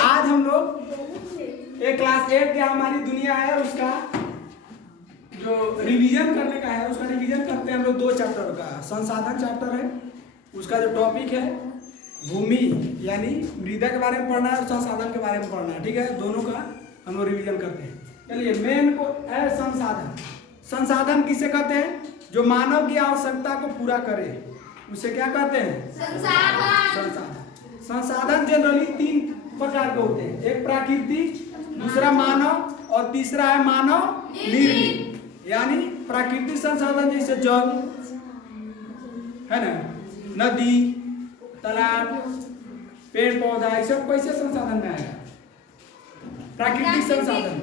आज हम लोग एक क्लास 8 की हमारी दुनिया है उसका जो रिवीजन करने का है, उसका रिवीजन करते हैं हम लोग 2 चैप्टर का। संसाधन चैप्टर है, उसका जो टॉपिक है भूमि यानी मृदा के बारे में पढ़ना है और संसाधन के बारे में पढ़ना है। ठीक है, दोनों का हम लोग रिवीजन करते हैं। चलिए, मेन को है संसाधन। संसाधन किसे कहते हैं? जो मानव की आवश्यकता को पूरा करे, उसे क्या कहते हैं? संसाधन। संसाधन जनरली 3 प्रकार के होते हैं, एक प्राकृतिक, दूसरा मानव और तीसरा है मानव निर्मित। यानी प्राकृतिक संसाधन जैसे जल है ना, नदी, तालाब, पेड़ पौधा, ये सब कैसे संसाधन में आएगा? प्राकृतिक संसाधन।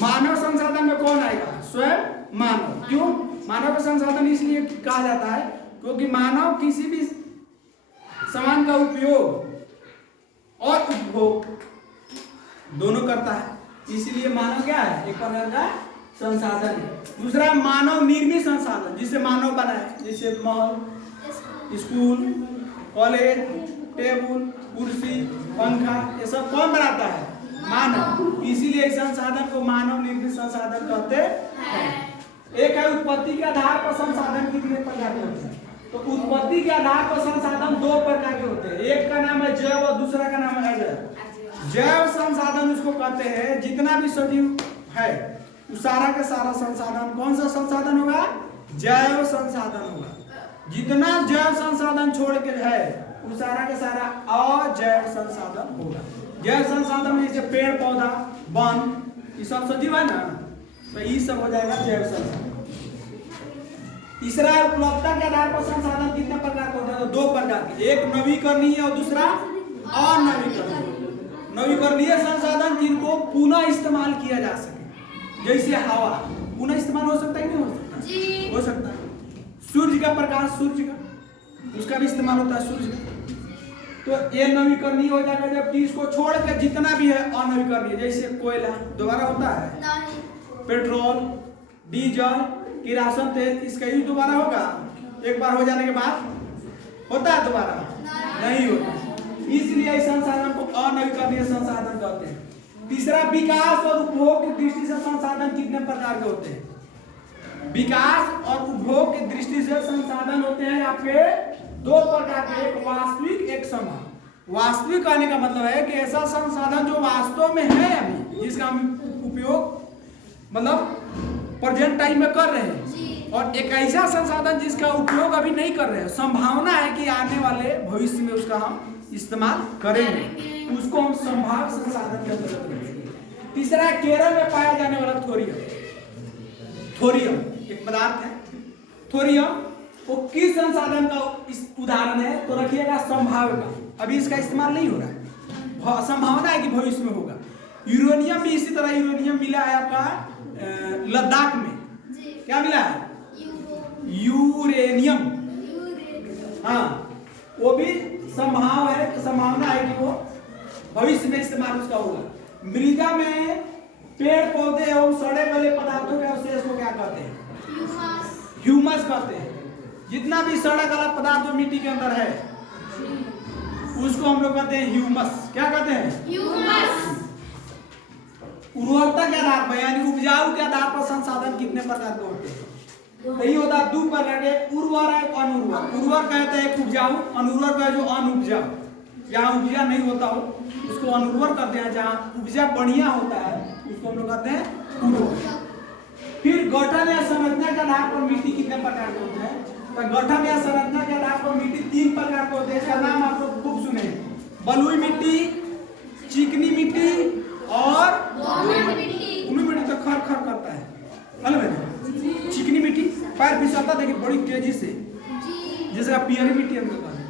मानव संसाधन में कौन आएगा? स्वयं मानव। क्यों मानव का संसाधन इसलिए कहा जाता है क्योंकि मानव किसी भी सामान का उपयोग और उपभोग दोनों करता है, इसीलिए मानव क्या है? एक प्रकार का संसाधन है। दूसरा मानव निर्मित संसाधन, जिसे मानव बनाए, जैसे महल, स्कूल, कॉलेज, टेबल, कुर्सी, पंखा, ये सब कौन बनाता है? मानव। इसीलिए इस संसाधन को मानव निर्मित संसाधन कहते हैं। एक है उत्पत्ति के आधार पर संसाधन कितने प्रकार के होते हैं? तो उत्पत्ति के आधार पर संसाधन 2 प्रकार के होते हैं, एक का नाम है जैव और दूसरा का नाम है अजैव। जैव संसाधन उसको कहते हैं जितना भी सजीव है सारा का सारा संसाधन कौन सा संसाधन होगा? जैव संसाधन होगा। जितना जैव संसाधन छोड़ के है वो सारा का सारा अजैव संसाधन होगा। जैव संसाधन में जैसे पेड़ पौधा, वन, ये सब सजीव है ना, तो ये सब हो जाएगा जैव संसाधन। तीसरा उपलब्धता के आधार पर संसाधन कितने प्रकार के होते हैं? तो 2 प्रकार के, एक नवीकरणीय और दूसरा अनवीकरणीय। नवीकरणीय संसाधन जिनको पुनः इस्तेमाल किया जा सके, जैसे हवा पुनः इस्तेमाल हो सकता है कि नहीं हो सकता? जी हो सकता है। सूर्य का प्रकाश, सूर्य का उसका भी इस्तेमाल होता है, सूर्य का। तो ये नवीकरणीय हो जाएगा, जबकि इसको छोड़ के जितना भी है अनवीकरणीय, जैसे कोयला दोबारा होता है, पेट्रोल, डीजल, किरासन तेल, इसका यूज दोबारा होगा? एक बार हो जाने के बाद होता है दोबारा? नहीं होता। इसलिए इस संसाधन को अनवीकरणीय संसाधन कहते हैं। तीसरा विकास और उपभोग की दृष्टि से संसाधन कितने प्रकार के होते हैं? विकास और उपभोग की दृष्टि से संसाधन होते हैं आपके 2 प्रकार के, एक वास्तविक, एक संभाव्य। वास्तविक कहने का मतलब है कि ऐसा संसाधन जो वास्तव में है अभी, जिसका हम उपयोग मतलब प्रेजेंट टाइम में कर रहे हैं, और एक ऐसा संसाधन जिसका उपयोग अभी नहीं कर रहे हैं, संभावना है कि आने वाले भविष्य में उसका हम इस्तेमाल करेंगे, उसको हम संभाव्य संसाधन के अंतर्गत करेंगे। तीसरा केरल में पाया जाने वाला थोरियम। थोरियम एक पदार्थ है। थोरियम वो किस संसाधन का उदाहरण है? तो रखिएगा संभाव्य का, अभी इसका इस्तेमाल नहीं हो रहा है, संभावना है कि भविष्य में होगा। यूरेनियम भी इसी तरह, यूरेनियम मिला है आपका लद्दाख में। क्या मिला है? यूरेनियम। हाँ, वो भी संभावना है कि वो भविष्य में इस्तेमाल उसका होगा। मृदा में पेड़ पौधे एवं सड़े गले पदार्थों के अवशेष को क्या कहते हैं? ह्यूमस कहते हैं। जितना भी सड़ा गला पदार्थ जो मिट्टी के अंदर है उसको हम लोग कहते हैं ह्यूमस। क्या कहते हैं? ह्यूमस। उर्वरता के आधार पर यानी उपजाऊ के आधार पर संसाधन कितने प्रकार के होते हैं? यही होता है 2 प्रकार के, उर्वर और अनुर्वर। उर्वर कहते हैं एक उपजाऊ, अनुर्वर का जो अनुपजाऊ, जहाँ उपजा नहीं होता हो उसको अनुर्वर कहते हैं, जहाँ उपजा बढ़िया होता है उसको हम लोग कहते हैं उर्वर। फिर गठन या संरचना के आधार पर मिट्टी कितने प्रकार के होते हैं? तो गठन या संरचना के आधार पर मिट्टी 3 प्रकार के होते हैं। इसका नाम आप लोग खूब सुने, बलुई मिट्टी, चिकनी मिट्टी और उमी मिट्टी तो खर खर करता है। चिकनी मिट्टी पैर फिसलता देखिए बड़ी तेजी से, जिसका पियरी मिट्टी हम लोग कहते हैं।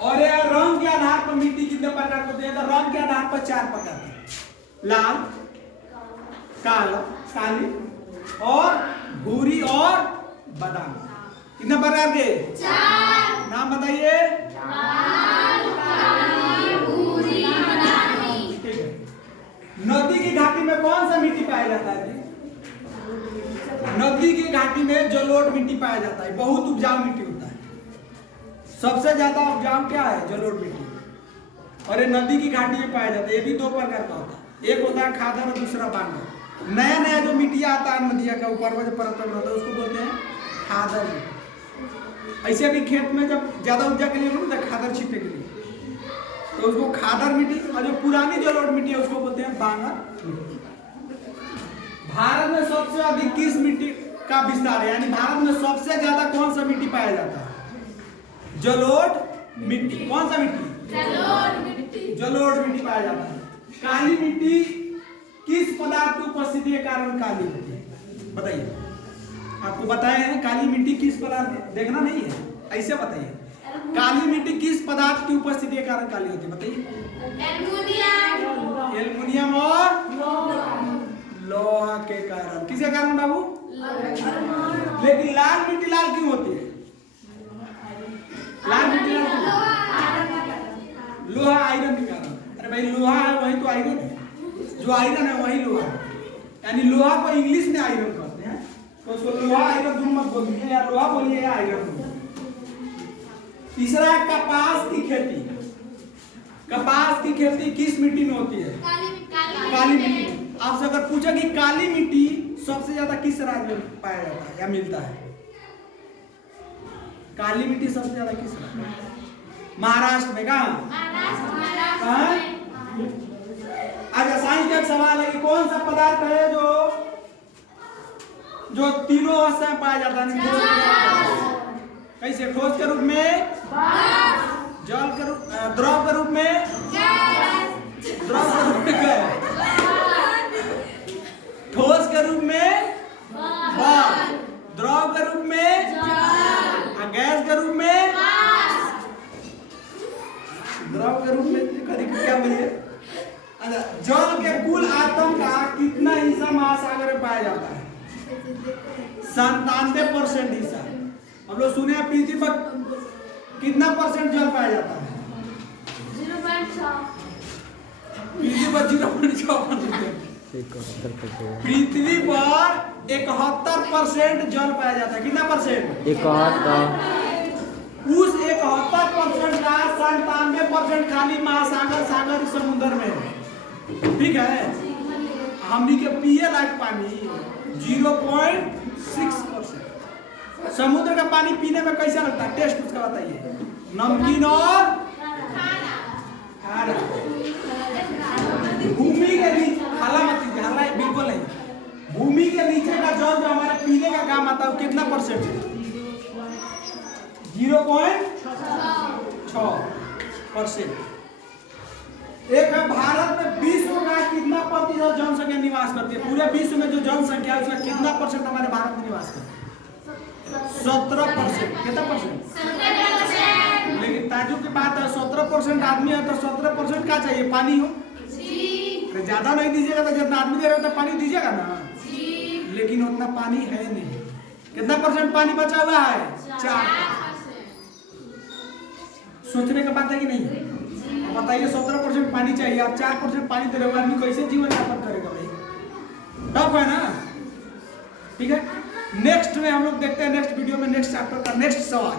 और ये रंग के आधार पर मिट्टी कितने प्रकार के होते हैं? तो रंग के आधार पर 4 प्रकार के, लाल, काला, काली और भूरी और बादामी। कितने प्रकार के? 4। नाम बताइए। लाल, काली, भूरी, बादामी। ठीक है। नदी की घाटी में कौन सा मिट्टी पाया जाता है? नदी की घाटी में जलोढ़ मिट्टी पाया जाता है, बहुत उपजाऊ मिट्टी होता है। सबसे ज्यादा उपजाऊ क्या है? जलोढ़ मिट्टी। और ये नदी की घाटी में पाया जाता है। ये भी दो प्रकार का होता है, एक होता है खादर और दूसरा बांगर। नया नया जो मिट्टिया आता है नदिया का ऊपर में जो परत रहता है उसको बोलते हैं खादर मिट्टी। ऐसे भी खेत में जब ज्यादा उपजा के लिए तो खादर छींटे के लिए तो उसको खादर मिट्टी, और जो पुरानी जो लोड मिट्टी है उसको बोलते हैं बांगर मिट्टी। भारत में सबसे अधिक किस मिट्टी का विस्तार है, यानी भारत में सबसे ज्यादा कौन सा मिट्टी पाया जाता है? जलोढ़ मिट्टी। कौन सा मिट्टी? जलोढ़ मिट्टी पाया जाता है। काली मिट्टी किस पदार्थ की उपस्थिति के कारण काली होती है? बताइए। आपको बताए हैं काली मिट्टी किस पदार्थ, देखना नहीं है, ऐसे बताइए। काली मिट्टी किस पदार्थ की उपस्थिति के कारण काली होती है? बताइए। एल्युमिनियम और लोहा के कारण। किसके कारण बाबू? लेकिन लाल मिट्टी लाल क्यों होती है? लाल मिट्टी लोहा आयरन के कारण। अरे भाई लोहा है वही तो आयरन है, जो आयरन है वही लोहा है, यानी लोहा को इंग्लिश में आयरन कहते हैं, तो उसको लोहा आयरन तुम मत बोलिए, या लोहा बोलिए या आयरन बोलिए। तीसरा है कपास की खेती। कपास की खेती किस मिट्टी में होती है? काली मिट्टी। आपसे अगर पूछा कि काली मिट्टी सबसे ज्यादा किस राज्य में पाया जाता है या मिलता है? काली मिट्टी सबसे ज्यादा किस राज्य में? महाराष्ट्र में। कहाँ? अच्छा, साइंस का एक सवाल है कि कौन सा पदार्थ है जो तीनों अवस्था में पाया जाता है? कैसे? ठोस के रूप में, जल के रूप, द्रव के रूप में, द्रव के रूप में गैस, ठोस के रूप में भाप, द्रव के रूप में जल, गैस के रूप में, द्रव के रूप में करीब क्या बोलिए? अच्छा, जल के कुल आतम का कितना हिस्सा महासागर में पाया जाता है? 97% हिस्सा। हम लोग सुने हैं पृथ्वी पर कितना परसेंट जल पाया जाता है? 0.6। पृथ्वी पर 0.6%। पृथ्वी पर 71% जल पाया जाता है। कितना परसेंट? 71। उस 71% का 97% खाली महासागर, सागर, समुद्र में है। ठीक है, हमनी के पिए लायक पानी 0.6%। समुद्र का पानी पीने में कैसा लगता है? टेस्ट उसका बताइए। नमकीन और खारा। भूमि के नीचे हाला मत कीजिए, हाला बिल्कुल नहीं। भूमि के नीचे का जल जो हमारे पीने का काम आता है वो कितना परसेंट है? 0.6%। एक है भारत में विश्व का कितना प्रतिशत जनसंख्या निवास करती है? पूरे विश्व में जो जनसंख्या है उसका कितना परसेंट हमारे भारत में निवास करती है? 17%। कितना परसेंट? 17%। लेकिन ताजुब की बात है 17% आदमी है तो 17% क्या चाहिए? पानी हो। ज्यादा नहीं दीजिएगा तो जितना आदमी दे रहे हो तो पानी दीजिएगा ना, लेकिन उतना पानी है नहीं। कितना परसेंट पानी बचा हुआ है? 4%। सोचने का बात है कि नहीं? बताइए, 17% पानी चाहिए, आप 4% पानी दे रहे हो, आदमी कैसे जीवन यापन करेगा भाई? टफ है ना। ठीक है, नेक्स्ट में हम लोग देखते हैं, नेक्स्ट वीडियो में नेक्स्ट चैप्टर का नेक्स्ट सवाल।